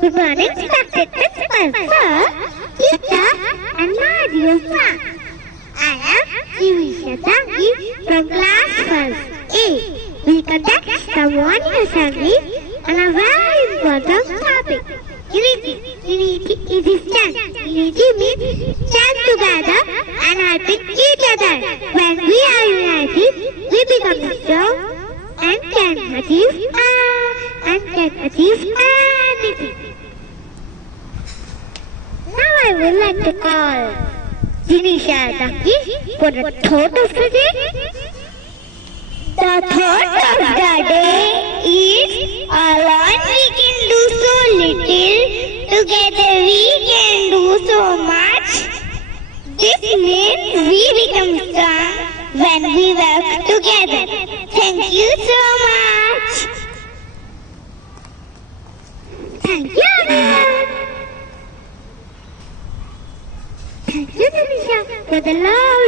Good morning, respected principal, sir, teacher, and my dear friends. I am Jivisha Tangi from class 1A. We conduct the morning assembly on a very important topic. Unity. Unity is strength. Unity means stand together and helping each other. When we are united, we become strong and can achieve anything. Now I would like to call Jivisha Tangi for the thought of the day. The thought of the day is alone we can do so little, together we can do so much. This means we become strong when we work together. Thank you so much. Thank you, everyone. Thank you, Jivisha, for the love